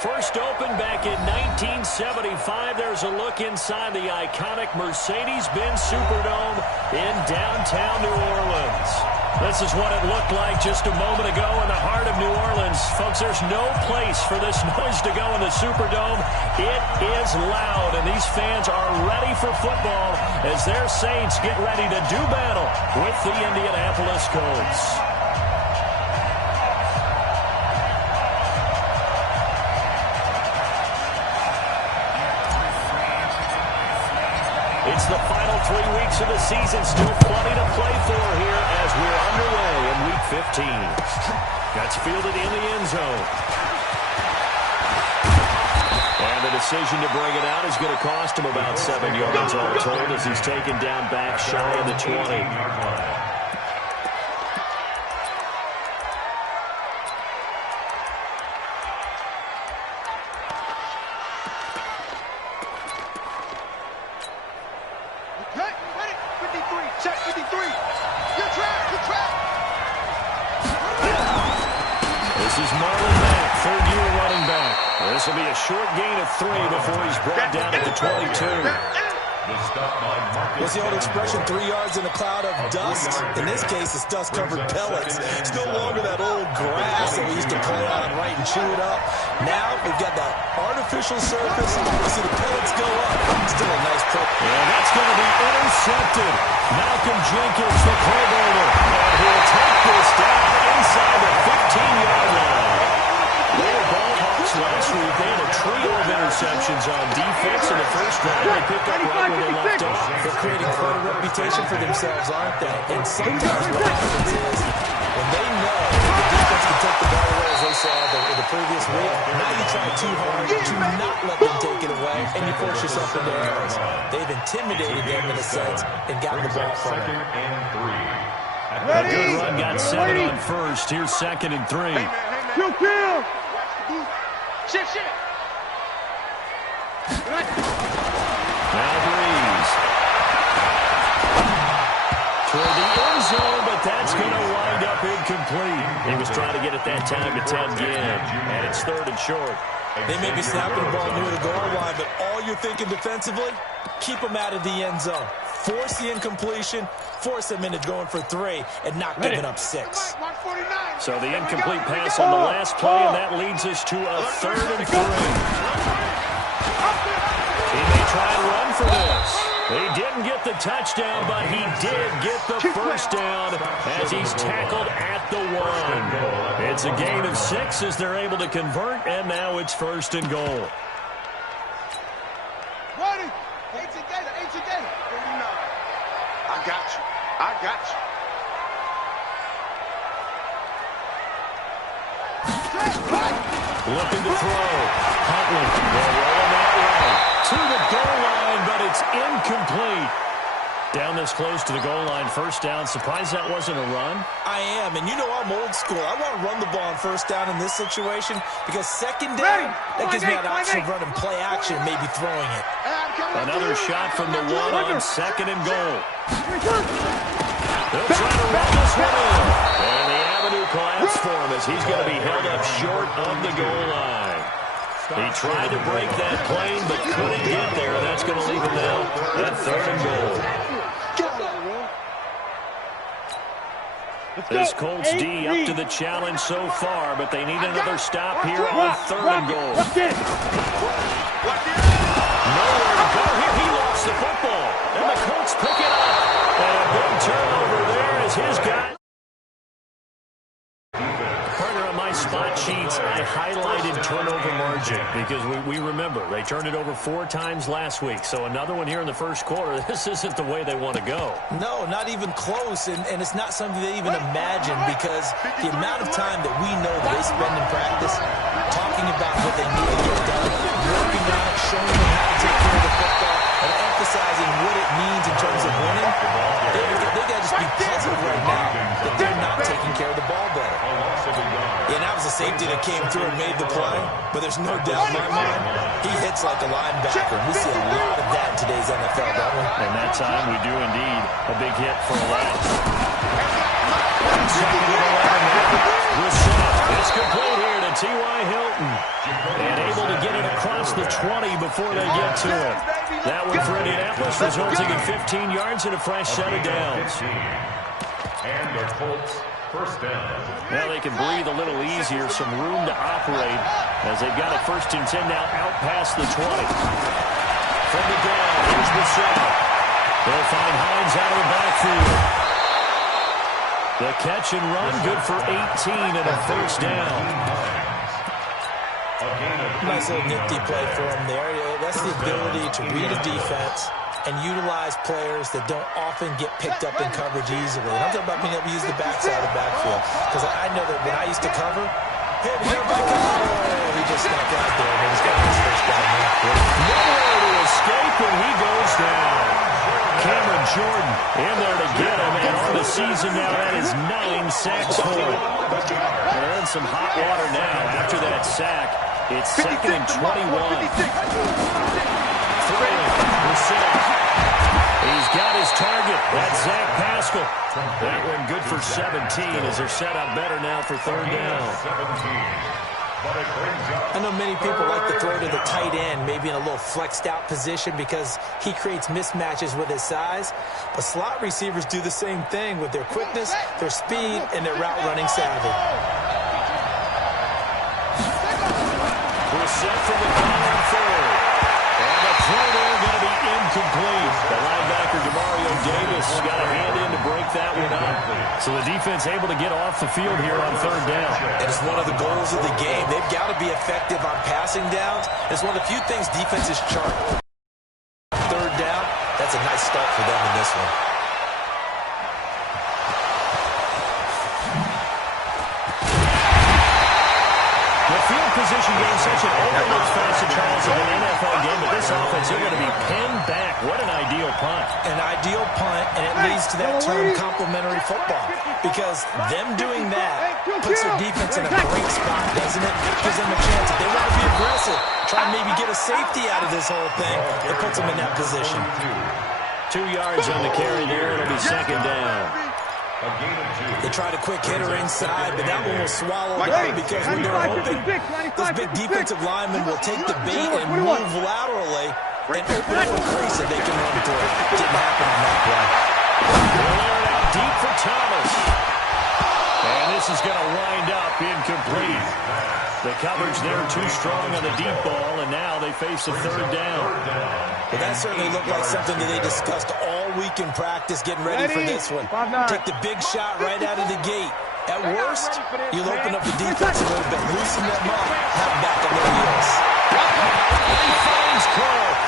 First opened back in 1975. There's a look inside the iconic Mercedes-Benz Superdome in downtown New Orleans. This is what it looked like just a moment ago in the heart of New Orleans. Folks, there's no place for this noise to go in the Superdome. It is loud, and these fans are ready for football as their Saints get ready to do battle with the Indianapolis Colts. It's the final 3 weeks of the season. Still plenty to play for here as we're underway in Week 15. That's fielded in the end zone. And the decision to bring it out is going to cost him about 7 yards all told as he's taken down back shy of the 20. This will be a short gain of 3 before he's brought down at the 22. What's the old expression, 3 yards in a cloud of dust? In this case, it's dust-covered pellets. It's no longer that old grass that we used to play on, right, and chew it up. Now we've got the artificial surface. We see the pellets go up. Still a nice play. And that's going to be intercepted. Malcolm Jenkins, the Pro Bowler. And he'll take this down inside the 15-yard line. They were ball hawks last week. They had a trio of interceptions on defense in the first drive. They picked up right where they left off. They're creating quite a reputation for themselves, aren't they? And sometimes what happens is when they know the defense can take the ball away, as they saw the previous week, now you try too hard to not let them take it away, and you force yourself into errors. They've intimidated them in a sense and gotten the ball from them. A good run got 7 on first. Here's 2nd and 3. Shift. Now Breeze. Toward the end zone, but that's going to wind up incomplete. He was trying to get it that time to 10 again, and it's 3rd and short. They may be snapping the ball near the goal line, but all you're thinking defensively, keep them out of the end zone. Force the incompletion, force them into going for 3, and not giving up 6. So the incomplete pass on the last play, and that leads us to a 3rd and 3. He may try and run for this. He didn't get the touchdown, but he did get the first down as he's tackled at the 1. It's a gain of 6 as they're able to convert, and now it's 1st and goal. Ready? 8 together. 39. I got you. Looking to throw. Huntley will roll him that way. To the goal line, but it's incomplete. Down this close to the goal line, 1st down. Surprised that wasn't a run? I am, and you know I'm old school. I want to run the ball on 1st down in this situation because 2nd down, that gives me an option of running play action and maybe throwing it. Another shot from the 1 on 2nd and goal. They'll try to run this one in. And the avenue collapsed for him as he's going to be held up short of the goal line. He tried to break that plane but couldn't get there. That's going to leave him now at 3rd and goal. This Colts D up to the challenge so far, but they need another stop here on 3rd and goal. Nowhere to go here. He lost the football. And the Colts pick it up. And a big turnover there as his guy. Partner, on my spot sheets, I highlighted turnover margin because we remember they turned it over 4 times last week. So another one here in the first quarter. This isn't the way they want to go. No, not even close, and it's not something they even imagine because the amount of time that we know that they spend in practice talking about what they need to get done, working on it, showing them how to take care of the football, and emphasizing what it means in terms of winning, they got to just be puzzled right now that they're not taking care of the ball better. Yeah, that was a safety that came through and made the play, but there's no doubt in my mind, he hits like a linebacker. We see a lot of that in today's NFL, don't we? And that time we do indeed. A big hit for a last. 2nd and 11 now. It's complete here to T.Y. Hilton. And able across the 20 before they get to it. That one for Indianapolis, resulting in 15 yards and a fresh set of downs. And the Colts first down. Now they can breathe a little easier, some room to operate as they've got it 1st and 10 now out past the 20. From the ground, here's the set. They'll find Hines out of the backfield. The catch and run, good for 18 and a first down. Nice little nifty play for him there. That's the ability to read a defense and utilize players that don't often get picked up in coverage easily. And I'm talking about being able to use the backside of the backfield. Because I know that when I used to cover, hey, everybody come. Oh, he just snuck out there. And he's got his first down there. Nowhere to escape, and he goes down. Cameron Jordan in there to get him. And on the season now, that is 9 sacks for him. And some hot water now after that sack. It's 2nd and 21. He's got his target. That's Zach Pascal. That one good for 17 as they're set up better now for 3rd down. I know many people like to throw to the tight end, maybe in a little flexed out position because he creates mismatches with his size. But slot receivers do the same thing with their quickness, their speed, and their route running savvy. We're set from the gun on 3rd. And the throw there going to be incomplete. The linebacker, Demario Davis, got a hand in to break that one up. So the defense able to get off the field here on 3rd down. And it's one of the goals of the game. They've got to be effective on passing downs. It's one of the few things defenses chart. 3rd down, that's a nice start for them in this one. Position game, such an overlooked facet, Charles, of an NFL game, but this offense, they're going to be pinned back. What an ideal punt. An ideal punt, and it leads to that term complementary football, because them doing that puts their defense in a great spot, doesn't it? Gives them a chance. If they want to be aggressive, try and maybe get a safety out of this whole thing, it puts them in that position. 2 yards on the carry there. It'll be 2nd down. They tried a quick hitter inside, but that one was swallowed up because when they're hoping, those big defensive linemen will take the bait and move laterally and open up a crease that they can run through. Didn't happen on that play. They'll air it out deep for Thomas. And this is going to wind up incomplete. The coverage there too strong on the deep ball, and now they face a 3rd down. Well, that certainly looked like something that they discussed all week in practice, getting ready for this one. Take the big shot right out of the gate. At worst, you'll open up the defense a little bit, loosen them up, have back on their heels. He finds Cook.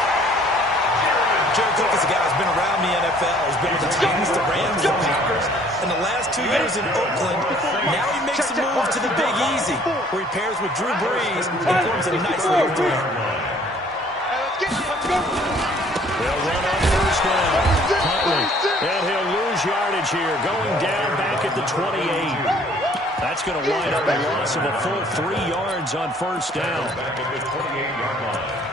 Jared Cook is a guy who's been around the NFL. He's been with the Titans, the Rams, the Packers. In the last 2 years in Oakland, now he makes a move to the Big Easy, where he pairs with Drew Brees and forms a nice little threat. They'll run on 1st down. Huntley, and he'll lose yardage here, going down back at the 28. That's going to wind up a loss of a full 3 yards on 1st down. Back at the 28-yard line.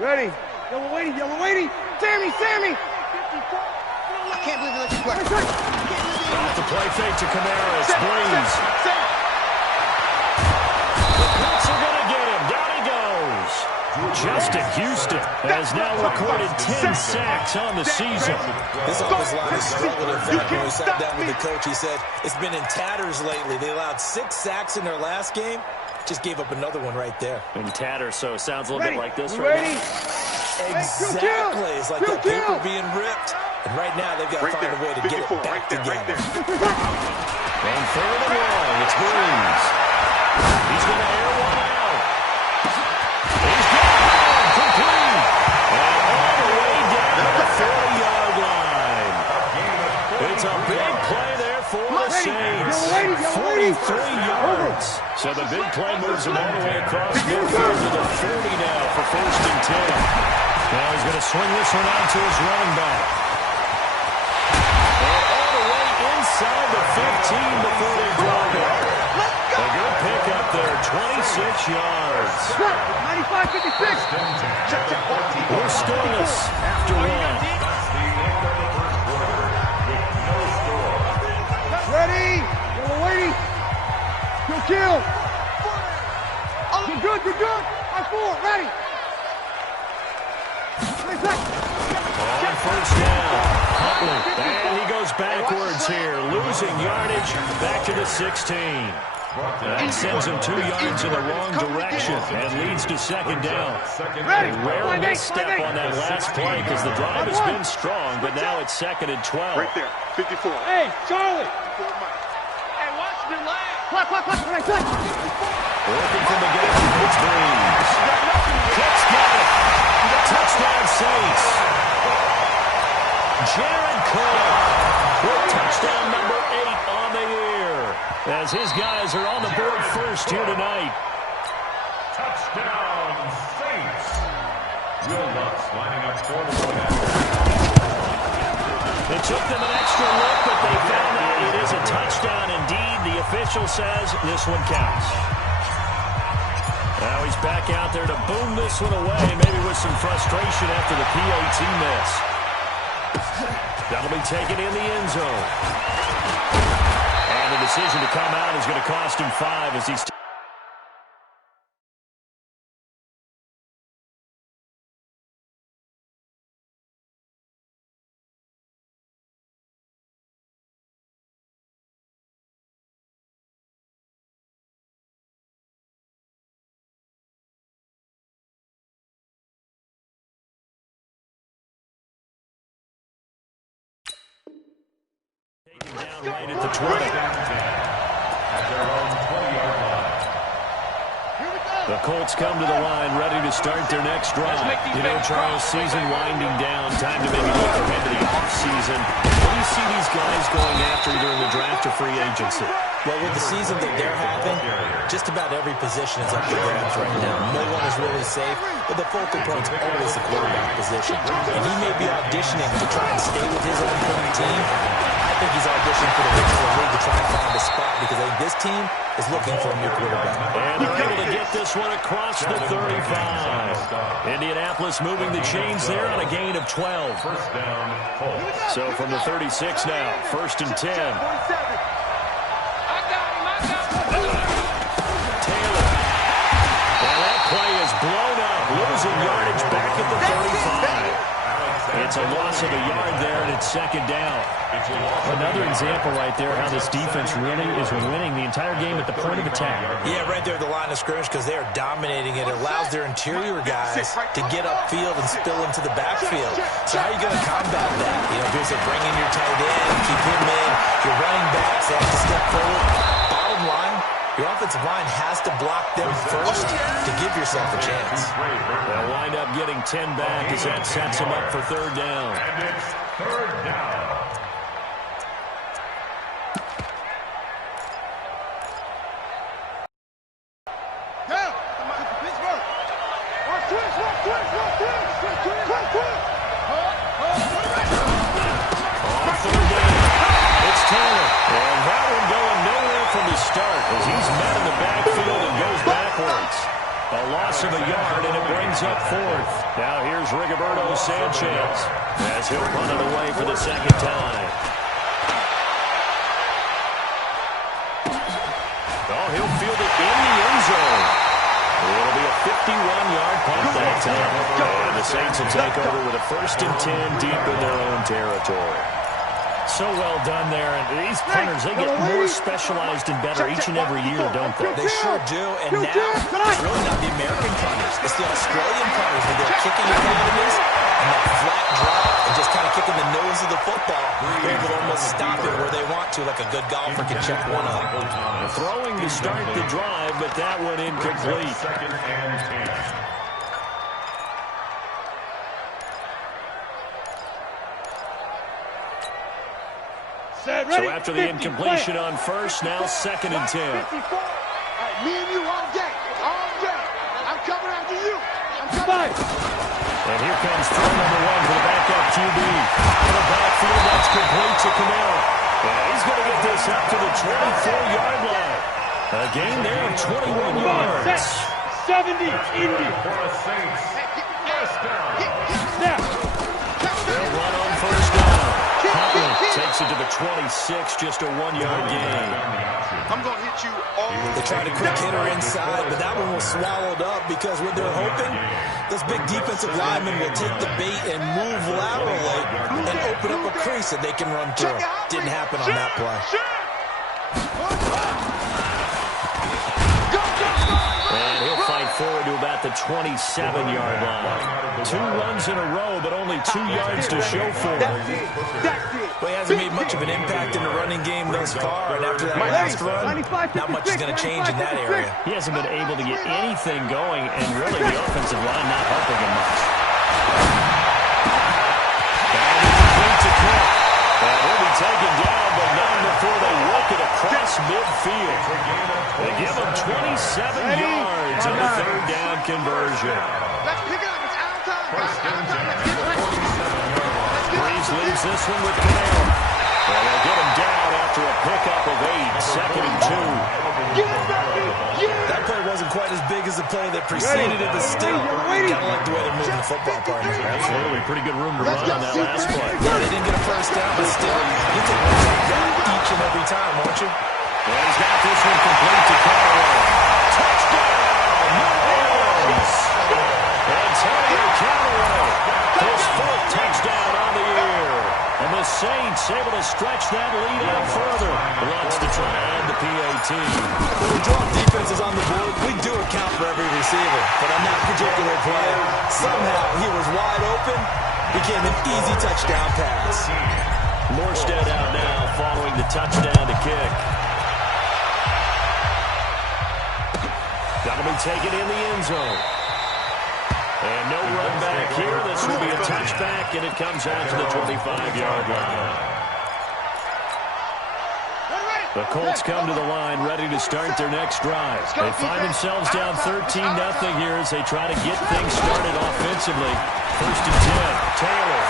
Ready. Yellow waiting. Sammy. I can't believe you let you play. Off the play fake to Kamara. It's Breeze. The Colts are going to get him. Down he goes. Justin Houston has now recorded 10 sacks on the season. This offensive line has struggled. In fact, when we sat down with the coach, he said it's been in tatters lately. They allowed 6 sacks in their last game. Just gave up another one right there. In tatters, so it sounds a little bit like this right now. Exactly. It's like that paper being ripped. And right now, they've got to find a way to get it back together. And 3rd and long, it's Breeze. He's going to air one out. He's got it. Complete. And all the way down to the 40-yard line. It's a big play there for the Saints. 43 yards. So the big play moves him all the way across midfield to the 40 now for 1st and 10. Now he's going to swing this one out to his running back. And all the way inside the 15 before they drop it. A good pickup there, 26 yards. 95-56. We're scoreless after 1. And he goes backwards here, losing yardage back to the 16. That sends him 2 yards in the wrong direction and leads to second down. A rare misstep on that last play because the drive has been strong, but now it's 2nd and 12. Right there, 54. Hey, Charlie. Hey, watch the leg. Working from the gap, it's Breeze. Kicks got it. Touchdown Saints. Jared Cook with touchdown number 8 on the year, as his guys are on the board first here tonight. Touchdown, Saints. Will Lutz lining up for the point after. It took them an extra look, but they found out it is a touchdown indeed. The official says this one counts. Now he's back out there to boom this one away, maybe with some frustration after the PAT miss. That'll be taken in the end zone. And the decision to come out is going to cost him 5 as he's... Down right at the 20. At their own 20-yard line. The Colts come to the line, ready to start their next drive. You know, Charles, season winding down, time to maybe look ahead to the offseason. What do you see these guys going after during the draft or free agency? Well, with the season that they're having, just about every position is up for grabs right now. No one is really safe, but the focal point's always the quarterback position. And he may be auditioning to try and stay with his own current team. I think he's auditioning for the rest of the league to try and find a spot because I think this team is looking for a new quarterback. And they're able to get this one across the 35. Indianapolis moving the chains there on a gain of 12. First down, Colts. So from the 36 now, 1st and 10. Taylor. And that play is blown up, losing yardage back at the 35. It's a loss of a yard there, and it's 2nd down. Another example right there how this defense really is winning the entire game at the point of attack. Yeah, right there at the line of scrimmage because they are dominating it. It allows their interior guys to get upfield and spill into the backfield. So how are you going to combat that? You know, here's bring in your tight end, keep him in. Your running backs have to step forward. Bottom line, your offensive line has to block them first to give yourself a chance. They'll wind up getting 10 back as that sets them up for 3rd down. And it's 3rd down. It's Taylor. And that one going nowhere from the start as he's met in the backfield and goes backwards. A loss of a yard, and it brings up 4th. Now here's Rigoberto Sanchez as he'll run it away for the 2nd time. Oh, he'll field it in the end zone. It'll be a 51-yard punt that time. And the Saints will take over with a 1st and 10 deep in their own territory. So well done there. And these punters, they get more specialized and better each and every year, don't they? They sure do. And now, it's really not the American punters. It's the Australian punters with their kicking academies and that flat drop and just kind of kicking the nose of the football. They're able to almost stop it where they want to, like a good golfer can check one up. Throwing to start the drive, but that one incomplete. 2nd and 10. So after the incompletion on 1st, now 2nd and 10. Me and you all day. All day. I'm coming after you. I'm coming. And here comes throw number 1 for the backup QB. Out of the backfield, that's complete to Camara. And he's going to get this up to the 24-yard line. A gain there of 21 yards. 70, Indy. For the Saints. First down. Snap. They'll run on 1st down. Huntley takes it to the 26, just a 1-yard gain. I'm going to hit you all. They tried a quick hitter inside, but that one was swallowed up because what they're hoping, those big defensive linemen will take the bait and move laterally and open up a crease that they can run through. Didn't happen on that play. And he'll fight forward to about the 27-yard line. 2 runs in a row, but only 2 yards to show for it. Well, he hasn't made much of an impact in the running game thus far, and after that last run, not much is going to change in that area. He hasn't been able to get anything going, and really the offensive line not helping him much. And he's complete to Cook. And he'll be taken down, but not before they work it across midfield. They give him 27 yards on the 3rd down conversion. Let's pick it up. It's out time. Breeze leaves this one with Camaro. Well, they'll get him down after a pickup of 8, 2nd and 2. That play wasn't quite as big as the play that preceded it, but still, kind of like the way they're moving the football, partner. Absolutely, pretty good room to run on that last play. Yeah, they didn't get a first down, but still, you take one like that each and every time, won't you? And he's got this one complete to Callaway. Touchdown, New Orleans! Antonio Callaway, his 4th touchdown on the year. And the Saints able to stretch that lead out further. Wants to try to add the PAT. When we drop defenses on the board, we do account for every receiver. But on that particular play, somehow he was wide open, became an easy touchdown pass. Morstead out now following the touchdown to kick. That'll be taken in the end zone. And no run back here. This will be a touchback, and it comes out to the 25-yard line. The Colts come to the line, ready to start their next drive. They find themselves down 13-0 here as they try to get things started offensively. 1st and 10, Taylor.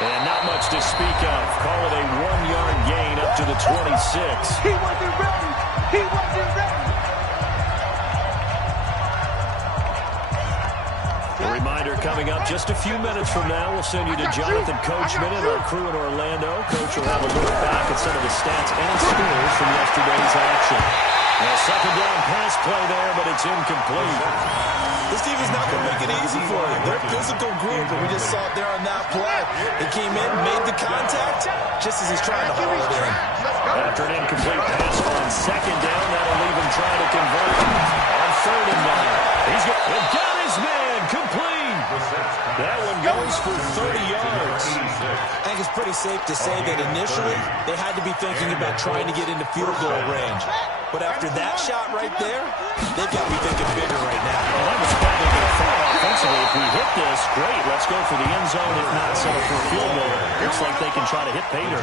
And not much to speak of. Call it a 1-yard gain up to the 26. He wasn't ready. He wasn't ready. A reminder coming up just a few minutes from now. We'll send you to Jonathan Coachman and our crew in Orlando. Coach will have a look back at some of the stats and scores from yesterday's action. A 2nd down pass play there, but it's incomplete. This team is not going to make it easy for you. They're a physical group, and we just saw it there on that play. They came in, made the contact, just as he's trying to haul it in. After an incomplete pass on 2nd down, that'll leave him trying to convert. On 3rd and 9, he's got his man complete. That one goes for 30 yards. I think it's pretty safe to say that initially they had to be thinking about trying to get into field goal range. But after that shot right there, they've got to be thinking bigger right now. Well, that was probably going to fall offensively. If we hit this, great. Let's go for the end zone. If not, settle for a field goal. Looks like they can try to hit Pater.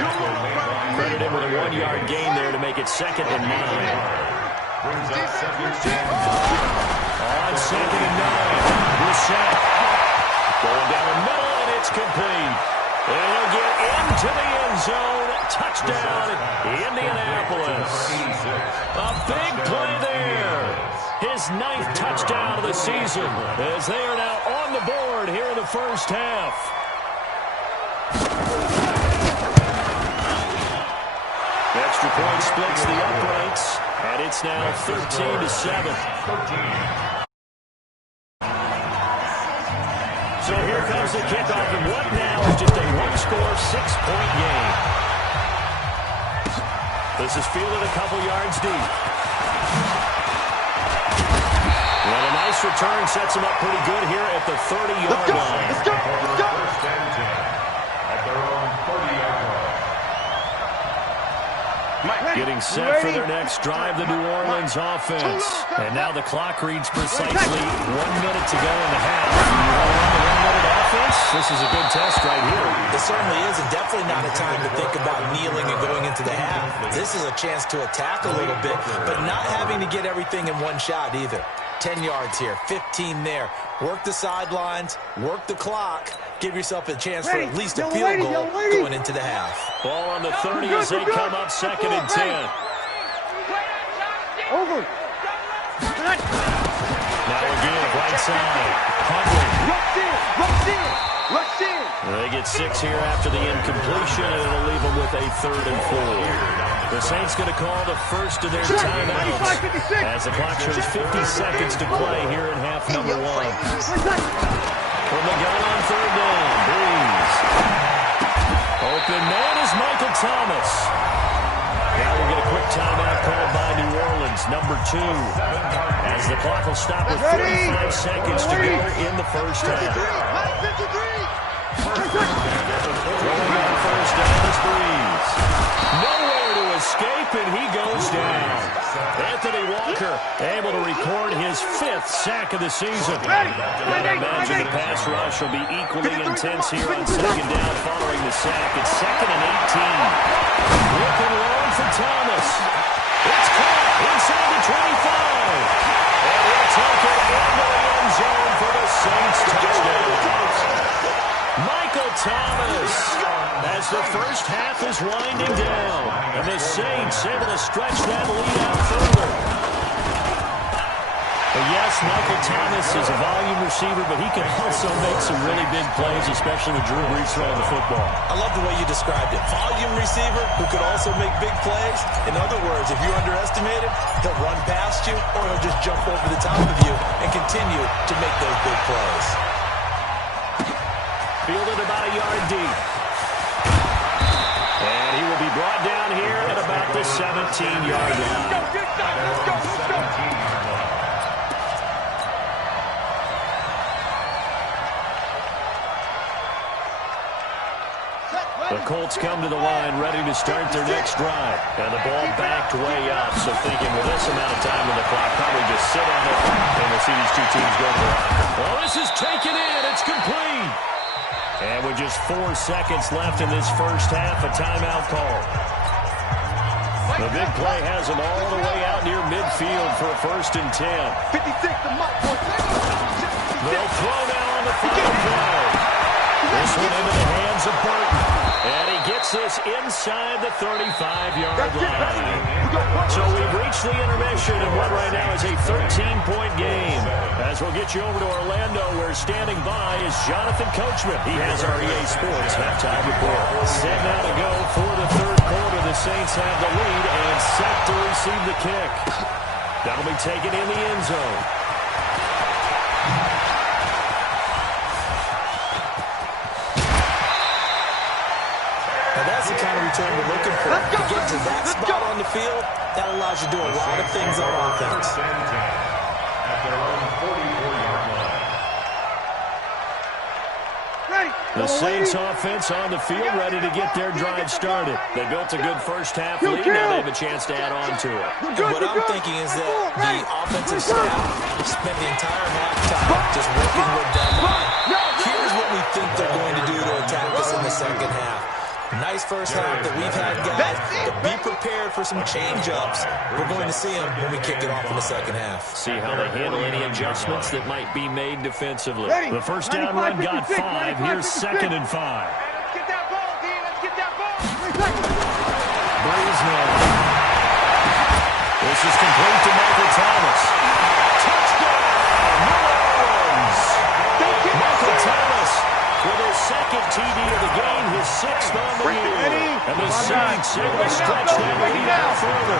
Credit him with a 1-yard gain there to make it 2nd and 9. Brings up 2nd and 9. On 2nd and 9, Brissett going down the middle, and it's complete. And he'll get into the end zone. Touchdown, Indianapolis. A big play there. His 9th touchdown of the season as they are now on the board here in the first half. Extra point splits the uprights, and it's now 13-7. So here comes the kickoff, and what now is just a 1-score, 6-point game. This is fielded a couple yards deep. And a nice return sets him up pretty good here at the 30-yard line. Let's go. Let's go. 1st and 10 at their own 30-yard line. Getting set for their next drive, the New Orleans offense. And now the clock reads precisely 1 minute to go in the half. You want to run the 1-minute offense? This is a good test right here. It certainly is, and definitely not a time to think about kneeling and going into the half. This is a chance to attack a little bit, but not having to get everything in one shot either. 10 yards here, 15 there. Work the sidelines, work the clock. Give yourself a chance for at least a field goal going into the half. Ball on the 30 as they come up 2nd and 10. Over. Now again, right side. Huntley. Rush in. They get 6 here after the incompletion, and it'll leave them with a 3rd and 4. The Saints going to call the first of their timeouts as the clock shows 50 seconds to play here in half number 1. From the gun on 3rd down, Breeze. open man is Michael Thomas. Now we'll get a quick timeout called by New Orleans, number 2. As the clock will stop with 45 seconds to go in the first half. Throwing on first down is Breeze. Nowhere to escape, and he goes down. Anthony Walker able to record his 5th sack of the season. I imagine the pass rush will be equally intense here on second down following the sack. It's 2nd and 18. Looking long for Thomas. It's caught inside the 25. And he'll take it into the end zone for the Saints touchdown. Michael Thomas, as the first half is winding down, and the Saints able to stretch that lead out further. Well, yes, Michael Thomas is a volume receiver, but he can also make some really big plays, especially with Drew Brees throwing the football. I love the way you described it. Volume receiver who could also make big plays. In other words, if you underestimate him, he'll run past you, or he'll just jump over the top of you and continue to make those big plays. Fielded about a yard deep. And he will be brought down here at about the 17-yard line. The Colts come to the line, ready to start their next drive. And the ball backed way up, so thinking with this amount of time on the clock, probably just sit on it, and we'll see these two teams go to the locker. Well, this is taken in. It's complete. And with just 4 seconds left in this first half, a timeout call. The big play has them all the way out near midfield for a 1st and 10. 56 to Mike. They'll throw now on the final play. This one into the hands of Burton. And he gets this inside the 35-yard line. So we've reached the intermission, and what right now is a 13-point game. As we'll get you over to Orlando, where standing by is Jonathan Coachman. He has our EA Sports halftime report. Set now to go for the 3rd quarter. The Saints have the lead and set to receive the kick. That'll be taken in the end zone. That's the kind of return we're looking for. To get to that spot on the field, that allows you to do a lot of things on offense. At their own 44-yard line. The Saints offense on the field, ready to get their drive started. They built a good first half lead. Now they have a chance to add on to it. And what I'm thinking is that the offensive staff spent the entire halftime just working with them on. Here's what we think they're going to do to attack us in the second half. Nice first half that we've had, guys, but be prepared for some change-ups. We're going to see them when we kick it off in the second half. See how they handle any adjustments that might be made defensively. The first down run got 5. Here's 2nd and 5. Get that ball, D. Let's get that ball. Breeze now. This is complete to Michael Thomas. Touchdown, New Orleans. Michael Thomas with his 2nd TD of the game, his 6th on the year. And the Saints able to stretch that lead out further.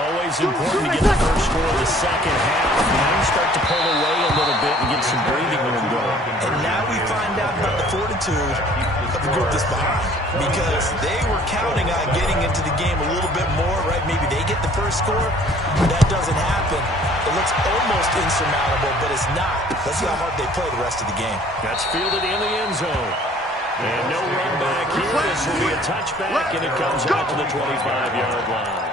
Always important to get the first score of the second half. Now you start to pull away a little bit and get some breathing room going. And now we find out about the fortitude of the group that's behind. Because they were counting on getting into the game a little bit more, right? Maybe they get the first score. That doesn't happen. It looks almost insurmountable, but it's not. Let's see how hard they play the rest of the game. That's fielded in the end zone. And no run back here. This will be a touchback, and it comes out to the 25-yard line.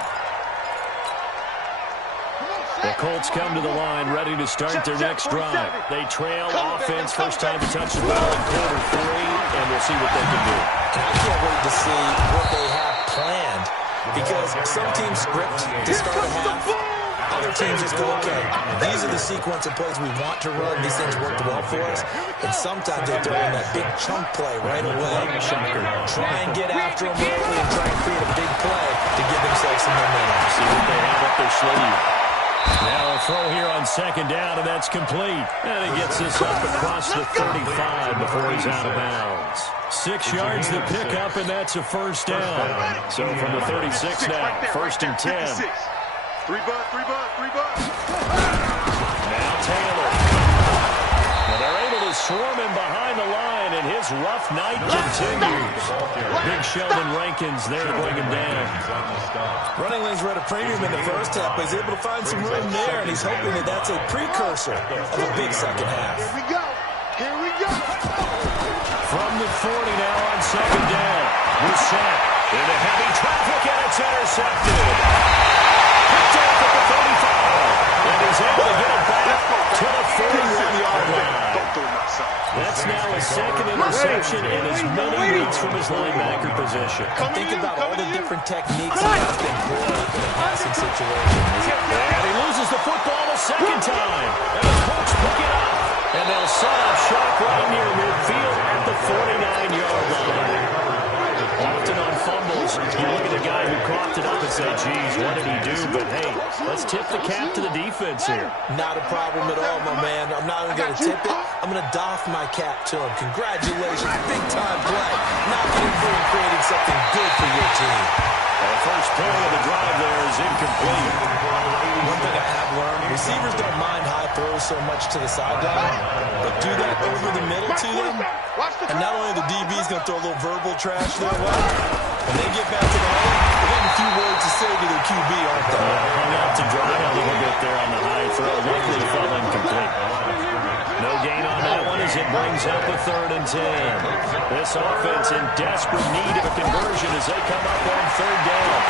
The Colts come to the line, ready to start their next drive. They trail offense, first time to touch the ball in quarter 3, and we'll see what they can do. And I can't wait to see what they have planned, because some teams script to start a half. Other teams just go, okay, these are the sequence of plays we want to run. These things worked well for us. And sometimes they throw in that big chunk play right away. Try and get after them early and try and create a big play to give themselves some momentum. See what they have up their sleeve. Now a throw here on 2nd down, and that's complete. And he gets this up across the 35 before he's out of bounds. 6 yards the pickup, and that's a first down. So from the 36 now, 1st and 10. 3 bucks. Now Taylor. Well, they're able to swarm him behind the line, and and his rough night continues. Big Sheldon Rankins there to bring him down. Running lanes were at a premium in the first half, but he's able to find some room there, and he's hoping that that's a precursor of a big second half. Here we go. Here we go. From the 40 now on second down. Rousset into heavy traffic, and it's intercepted. Picked off at the 35, and he's able to get it back to the 41-yard line. That's now his second interception and as many weeks from his linebacker position. Think about all the different techniques he has been pulling in a passing situation. And he loses the football the second time. And the Colts pick it up. And they'll set up shop right near midfield at the 49-yard line. Often on fumbles, you look at the guy who coughed it up and say, geez, what did he do? But, hey, let's tip the cap to the defense here. Not a problem at all, my man. I'm not even going to tip it. I'm going to doff my cap to him. Congratulations. Big-time play. Knocking it through and creating something good for your team. The first play of the drive there is incomplete. One thing I have learned, receivers don't mind high throws so much to the sideline, but do that over the middle to them, and not only the DB's going to throw a little verbal trash their way, when they get back to the hole, they got a few words to say to their QB, aren't they? Hung out to dry a little bit there on the high throw. Luckily, it fell incomplete. No gain on that one as it brings up a 3rd and 10. This offense in desperate need of a conversion as they come up on 3rd down.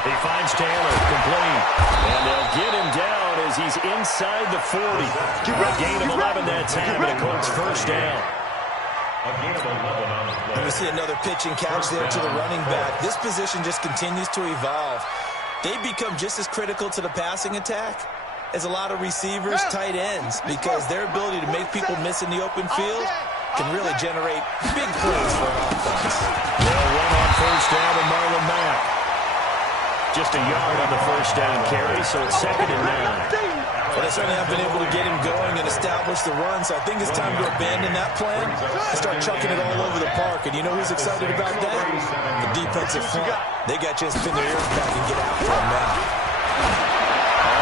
He finds Taylor, complete, and they'll get him down as he's inside the 40. A gain of 11 that time, and a Colts first down. And we see another pitch and catch there to the running back. This position just continues to evolve. They become just as critical to the passing attack as a lot of receivers, tight ends, because their ability to make people miss in the open field can really generate big plays for an offense. They'll run on first down to Marlon Mack. Just a yard on the first down carry, so it's 2nd and 9. Well, they certainly have been able to get him going and establish the run, so I think it's time to abandon that plan and start chucking it all over the park. And you know who's excited about that? The defensive front. They got you to spin their ears back and get after him now.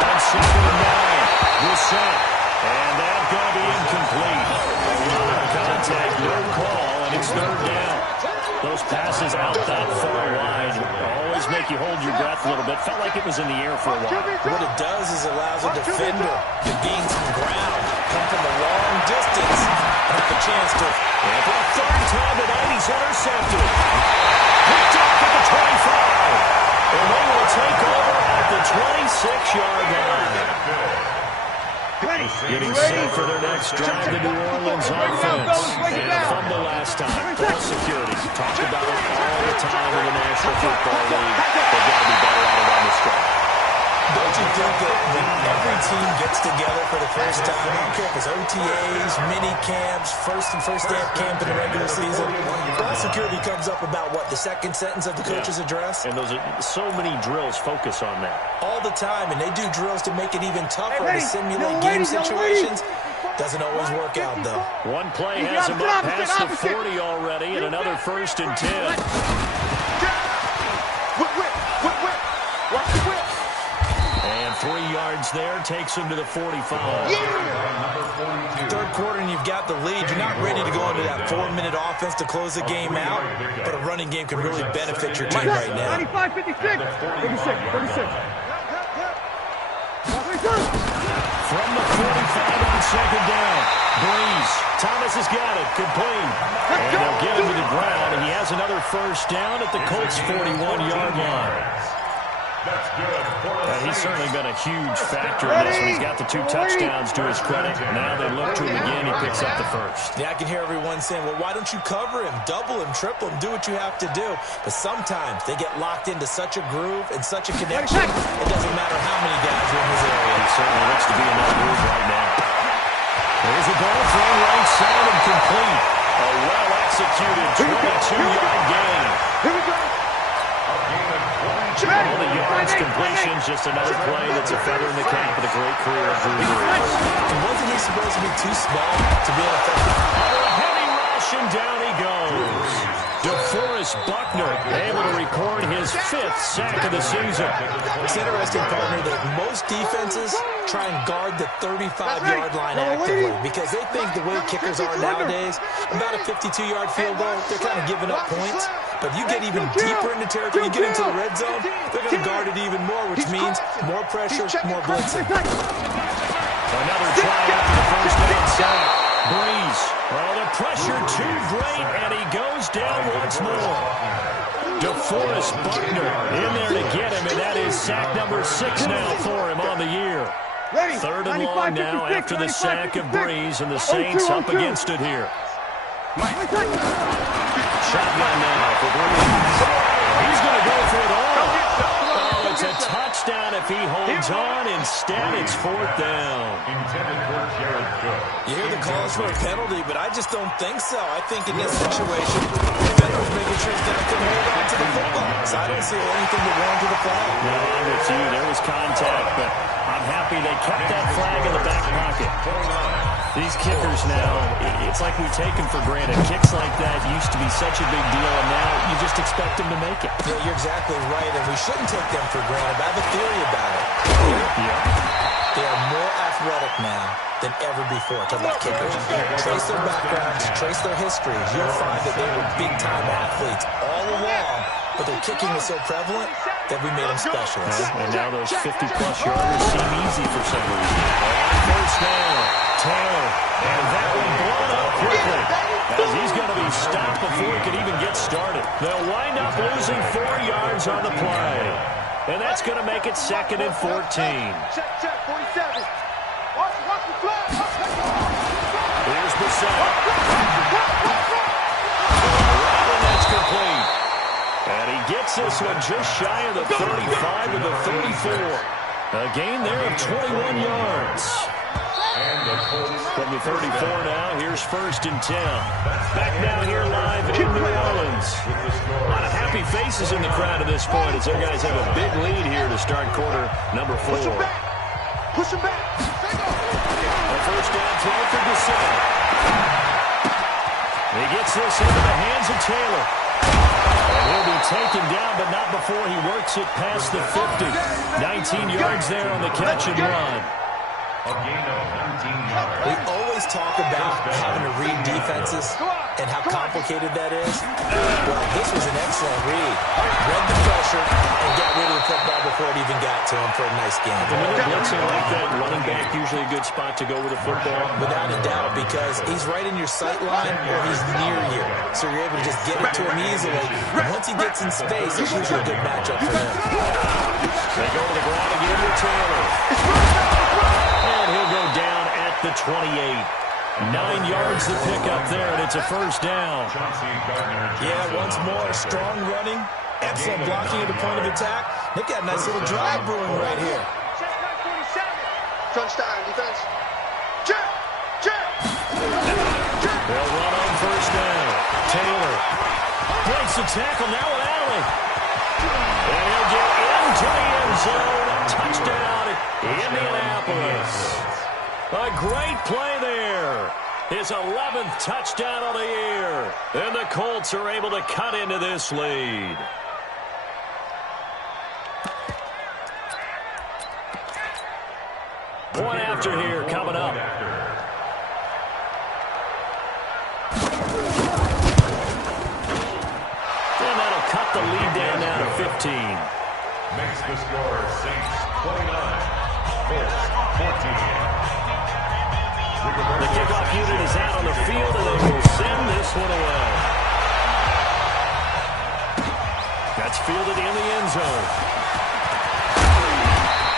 On 2nd and 9, Rousset, and that's going to be incomplete. A lot of contact, no call, and it's 3rd down. Those passes out that far wide always make you hold your breath a little bit. Felt like it was in the air for a while. What it does is allows a defender to gain some ground, come from a long distance, and have a chance to... And for the 3rd time tonight, he's intercepted. Picked off at the 25. And they will take over at the 26-yard line. Getting set for their next drive, the New Orleans offense. And a fumble last time. Ball security. Talked about it all the time in the National Football League. They've got to be better at it on this drive. Don't you think that when every team gets together for the first time, I don't care if it's OTAs, mini camps, first day of camp in the regular season, ball security comes up about what, the second sentence of the coach's address? And those are so many drills focus on that. All the time, and they do drills to make it even tougher to simulate game situations. Doesn't always work out, though. One play has him up past the 40 already, and another 1st and 10. Watch the whip. And 3 yards there takes him to the 45. Third quarter and you've got the lead. You're not ready to go into that 4-minute offense to close the game out, but a running game can really benefit your team right now. 95, 56, 36. From the 45 on 2nd down, Breeze. Thomas has got it, complete. And they'll get him to the ground, and he has another first down at the Colts' 41-yard line. He's certainly been a huge factor in this one. He's got the 2 touchdowns to his credit. Now they look to him again. He picks up the first. Yeah, I can hear everyone saying, well, why don't you cover him, double him, triple him, do what you have to do. But sometimes they get locked into such a groove and such a connection, it doesn't matter how many guys are in his area. He certainly looks to be in that groove right now. There's a ball thrown right side and complete. A well-executed 22-yard gain. Here we go. All the yards, completions, just another play that's a feather in the cap of the great career of Drew Brees. And wasn't he supposed to be too small to be effective? Under a heavy rush, and down he goes. DeForest DeForest Buckner able to record his 5th sack of the season. It's interesting, partner, that most defenses try and guard the 35-yard line actively because they think the way kickers are nowadays, about a 52-yard field goal, they're kind of giving up points. But if you get even deeper into territory, you get into the red zone, they're going to guard it even more, which means more pressure, more blitzing. Another try after the first down sack. Breeze. Oh, the pressure too great, and he goes down once more. DeForest Buckner in there to get him, and that is sack number 6 now for him on the year. 3rd and long now after the sack of Breeze, and the Saints up against it here. Shotgun now for Breeze. He's going to go for it all. Oh, it's a touchdown if he holds on. Instead, it's 4th down. You hear the calls for a penalty, but I just don't think so. I think in this situation, the defender was making sure he's going to hold on to the football. So I don't see anything to warrant the flag. No, I'm with you. There was contact, but I'm happy they kept that flag in the back pocket. These kickers now, it's like we take them for granted. Kicks like that used to be such a big deal, and now you just expect them to make it. Yeah, you're exactly right, and we shouldn't take them for granted. I have a theory about it. They are more athletic now than ever before. Talk about kickers. Trace their backgrounds, trace their histories. You'll find that they were big-time athletes all along, but their kicking was so prevalent that we made them specialists. And now those 50-plus yarders seem easy for some reason. On first down, Taylor, and that one blown up quickly as he's going to be stopped before he can even get started. They'll wind up losing 4 yards on the play, and that's going to make it 2nd and 14. Check, 47. Watch the flag. Here's Bissett. And that's complete. And he gets this one just shy of the 35 to the 34. A gain there of 21 yards. From the 34 now, here's 1st and 10. Back down here live in New Orleans. A lot of happy faces in the crowd at this point as their guys have a big lead here to start quarter number 4. Push him back. A first down throw for Bissett. He gets this into the hands of Taylor. And he'll be taken down, but not before he works it past the 50. 19 yards there on the catch and run. A gain of 19 yards. We always talk about having to read defenses and how complicated that is. Well, this was an excellent read. Read the pressure and got rid of the football before it even got to him for a nice game. And when you're blitzing like that, running back usually a good spot to go with a football. Without a doubt, because he's right in your sight line or he's near you. So you're able to just get it to him easily. And once he gets in space, it's usually a good matchup for him. They go to the ground again with Taylor. And he'll go down at the 28. 9 yards to pick up there, and it's a first down. Yeah, once more, strong running, excellent blocking at the point of attack. They've got a nice little drive brewing right here. Touchdown, defense. Check. They'll run on first down. Taylor breaks the tackle, now with Allen. And he'll get into the end zone. Touchdown, Indianapolis. A great play there. His 11th touchdown of the year. And the Colts are able to cut into this lead. One after here coming up. And that'll cut the lead down now to 15. Makes the score Saints 29, Colts 14. The kickoff unit is out on the field, and they will send this one away. That's fielded in the end zone.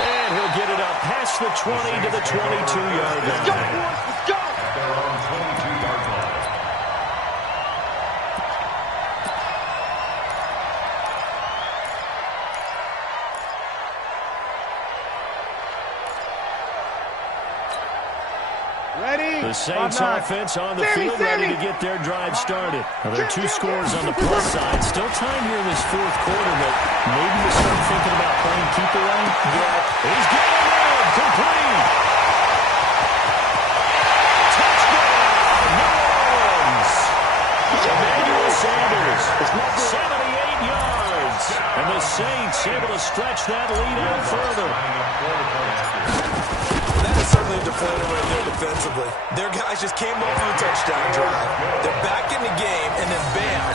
And he'll get it up past the 20 to the 22-yard line. Let's go. At their own 22-yard line. The Saints offense on the field ready to get their drive started. Now, there are 2 scores on the plus side. Still time here in this 4th quarter, but maybe you start thinking about playing keep away. Yeah, he's getting it complete. Touchdown, New Orleans. Emmanuel Sanders. 78 yards. And the Saints able to stretch that lead out further. That is certainly a deflator right there defensively. Their guys just came up for a touchdown drive. They're back in the game, and then bam,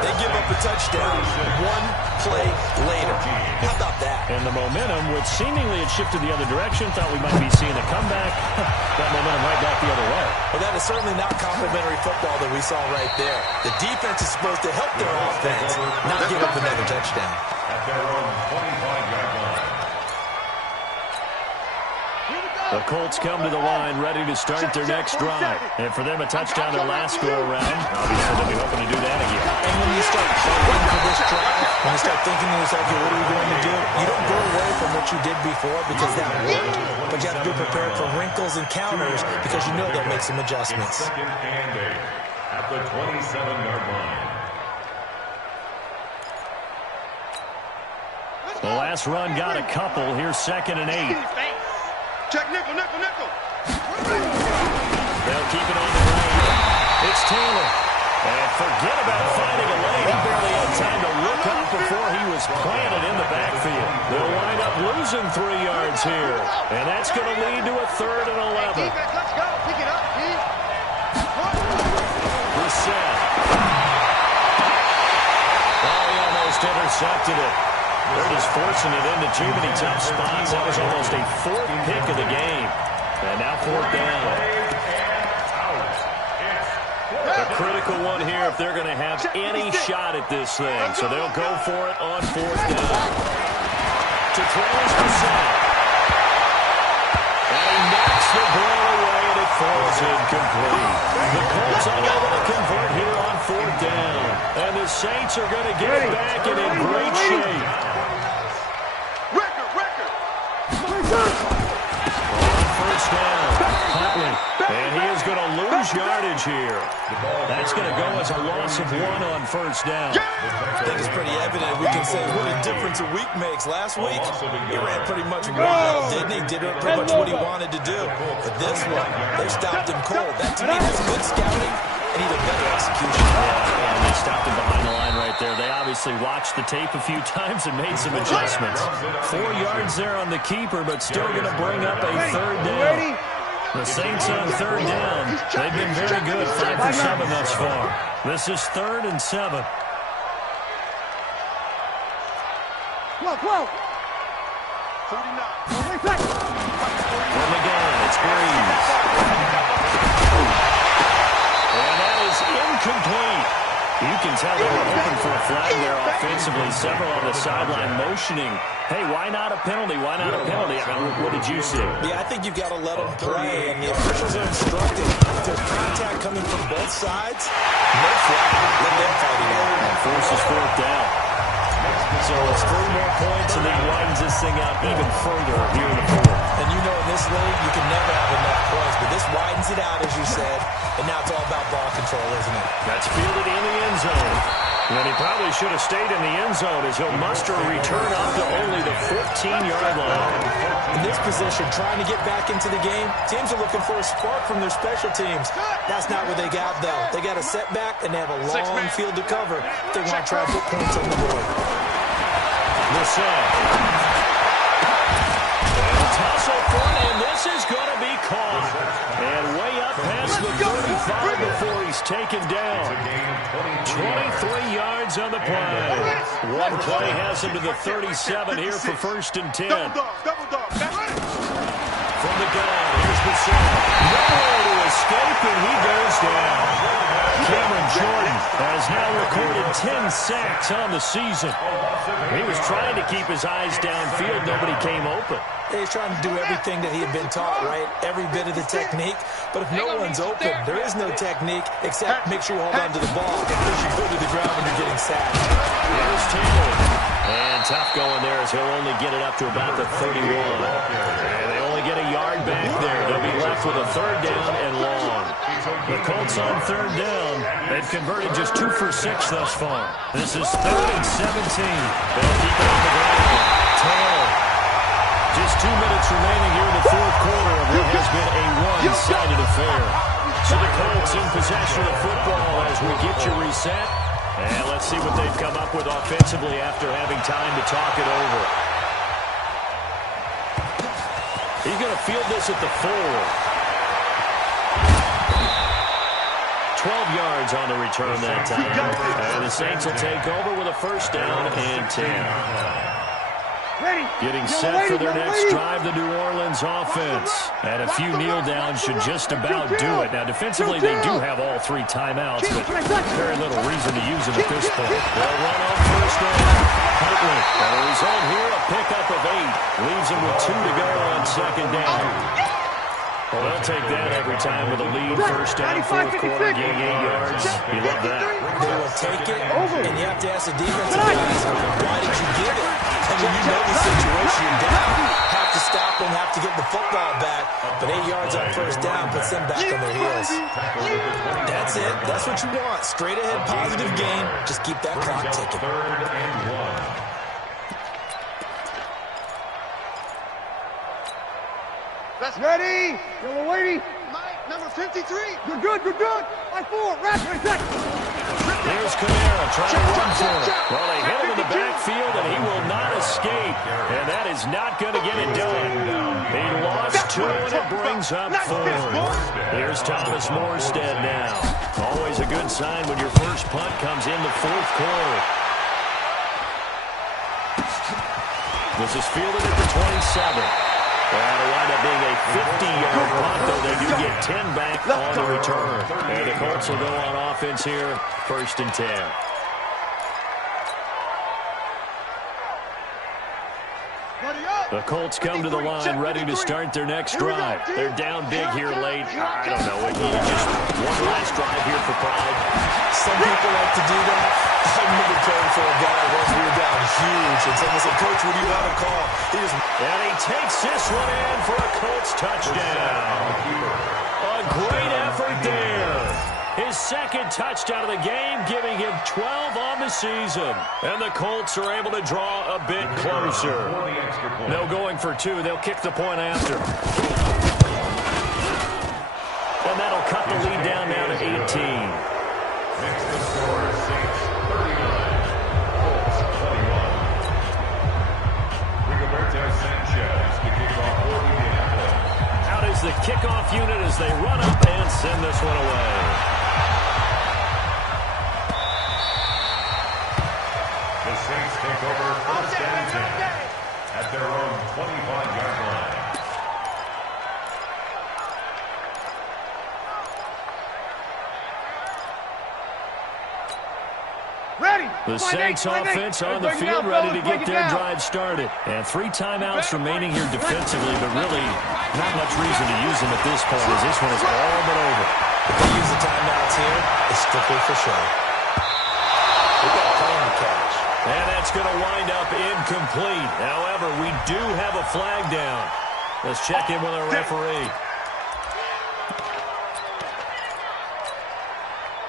they give up a touchdown one play later. How about that? And the momentum, which seemingly had shifted the other direction, thought we might be seeing a comeback. That momentum right back the other way. Well, that is certainly not complimentary football that we saw right there. The defense is supposed to help their offense, not give up another touchdown. At their own 25-yard line. The Colts come to the line ready to start their next drive. And for them, a touchdown their last go-around. Obviously, they'll be hoping to do that again. And when you start planning for this drive, when you start thinking to yourself, okay, what are we going to do? You don't go away from what you did before because that worked. But you have to be prepared for wrinkles and counters because you know they'll make some adjustments. Second and 8 at the 27-yard line. The last run got a couple. Here's 2nd and 8. Check nickel, nickel, nickel. They'll keep it on the ground. It's Taylor. And forget about finding a lane. He barely had time to look up before he was planted in the backfield. They'll wind up losing 3 yards here. And that's going to lead to a 3rd and 11. Defense, let's go. Pick it up, Pete. Reset. Oh, he almost intercepted it. They're just forcing it into too many tough spots. That was almost a 4th pick of the game. And now 4th down. A critical one here if they're going to have any shot at this thing. So they'll go for it on 4th down. To throw is Reset. And he knocks the ball away and it falls incomplete. The Colts unable to convert here on 4th down. And the Saints are going to get it back and in great shape. First down, Huntley, and he is going to lose yardage here. That's going to go as a loss of 1 on 1st down. I think it's pretty evident. We can say what a difference a week makes. Last week, he ran pretty much wild, didn't he? Did pretty much what he wanted to do. But this one, they stopped him cold. That, to me, that's good scouting and even better execution. Yeah, and they stopped him behind the line right there. They obviously watched the tape a few times and made some adjustments. 4 yards there on the keeper, but still going to bring up a 3rd down. The Saints on 3rd down. They've been very good, 5 for 7 thus far. This is 3rd and 7. Whoa. 49. From the gun, it's Breeze. And that is incomplete. You can tell they were hoping for a flag there offensively. Several on the sideline motioning. Hey, why not a penalty? Why not a penalty? I mean, what did you see? Yeah, I think you've got to let them play, and the officials are instructed. If there's contact coming from both sides, no flag. Let them fight it out. And forces 4th down. So it's 3 more points, and then widens this thing out even further here in the 4th. And you know in this league, you can never have enough points, but this widens it out, as you said, and now it's all about ball control, isn't it? That's fielded in the end zone. And he probably should have stayed in the end zone as he'll muster a return up to only the 14-yard line. In this position, trying to get back into the game, teams are looking for a spark from their special teams. That's not what they got, though. They got a setback, and they have a long field to cover if they want to try to put points on the board. Reset. And tussle for it, and this is going to be caught. And way up past the 35 before he's taken down. 23 yards on the play. One play has him to the 37 here for 1st and 10. From the gun, here's Reset. Nowhere to escape, and he goes down. Cameron Jordan has now recorded 10 sacks on the season. He was trying to keep his eyes downfield. Nobody came open. He's trying to do everything that he had been taught, right? Every bit of the technique. But if no one's open, there is no technique except make sure you hold on to the ball and push your foot to the ground when you're getting sacked. Here's Taylor. And tough going there as he'll only get it up to about the 31. And they only get a yard back there. They'll be left with a 3rd down and long. The Colts on 3rd down. They've converted just 2 for 6 thus far. This is 3rd and 17. They'll keep it on the ground. Taylor. Just 2 minutes remaining here in the 4th quarter of what has been a one-sided affair. So the Colts in possession of the football as we get you reset. And let's see what they've come up with offensively after having time to talk it over. He's going to field this at the 4. 12 yards on the return that time. And the Saints will take over with a first down and 10. Getting set for their next drive, the New Orleans offense. And a few kneel downs should just about do it. Now, defensively, they do have all 3 timeouts, but very little reason to use them at this point. They'll run on first down. Huntley. And the result here, a pickup of 8. Leaves them with 2 to go on second down. Well, they'll take that every time with a lead. First down, fourth quarter, getting 8 yards. You love that. They will take it, and you have to ask the defensive guys, why did you give it? I mean, you know the situation you're down. Have to stop them, have to get the football back. But 8 yards on first down puts them back on their heels. That's it. That's what you want. Straight ahead, positive game. Just keep that clock ticking. Third and 1. Ready? Yellow lady. Number 53. You're good. By 4. Rapid attack. There's Kamara trying to run for it. Well, they hit him in the backfield, and he will not escape. And that is not going to get it done. He lost 2, and it brings up 4. Here's Thomas Morstead now. Always a good sign when your first punt comes in the fourth quarter. This is fielded at the 27. That'll wind up being a 50-yard punt, though they do get 10 back on the return. And the Colts will go on offense here, first and 10. The Colts come to the line, ready to start their next drive. They're down big here late. I don't know. It needed just one last drive here for pride. Some people like to do that. I remember playing for a guy once we were down huge, and someone said, Coach, what do you want to call? And he takes this one in for a Colts touchdown. A great effort there. His second touchdown of the game, giving him 12 on the season. And the Colts are able to draw a bit closer. No going for 2. They'll kick the point after. And that'll cut the lead down now to 18. Next to score, Saints 39, Colts 21. Rigoberto Sanchez to kick off for Indianapolis. Out is the kickoff unit as they run up and send this one away. The Saints take over first and 10 at their own 25-yard line. The Saints offense on the field, ready to get their drive started. And 3 timeouts remaining here defensively, but really not much reason to use them at this point, as this one is all but over. If they use the timeouts here, it's strictly for show. We've got plenty to catch. And that's going to wind up incomplete. However, we do have a flag down. Let's check in with our referee.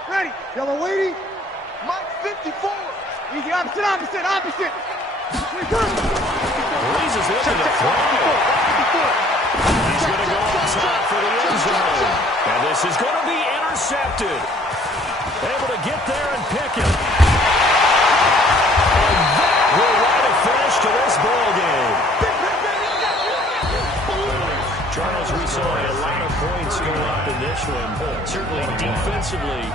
Ready? Yellow lady. Mike 54. Easy, opposite. Breeze is looking to throw. He's going to go on top for the end zone. And this is going to be intercepted. Able to get there and pick it. And that will write a finish to this ball game. Charles, we saw a lot of points go up in this one. Certainly defensively,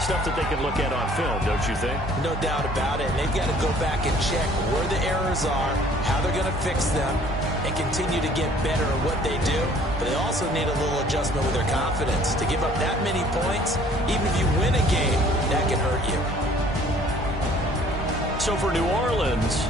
stuff that they can look at on film, don't you think? No doubt about it. And they've got to go back and check where the errors are, how they're going to fix them, and continue to get better at what they do. But they also need a little adjustment with their confidence. To give up that many points, even if you win a game, that can hurt you. So for New Orleans,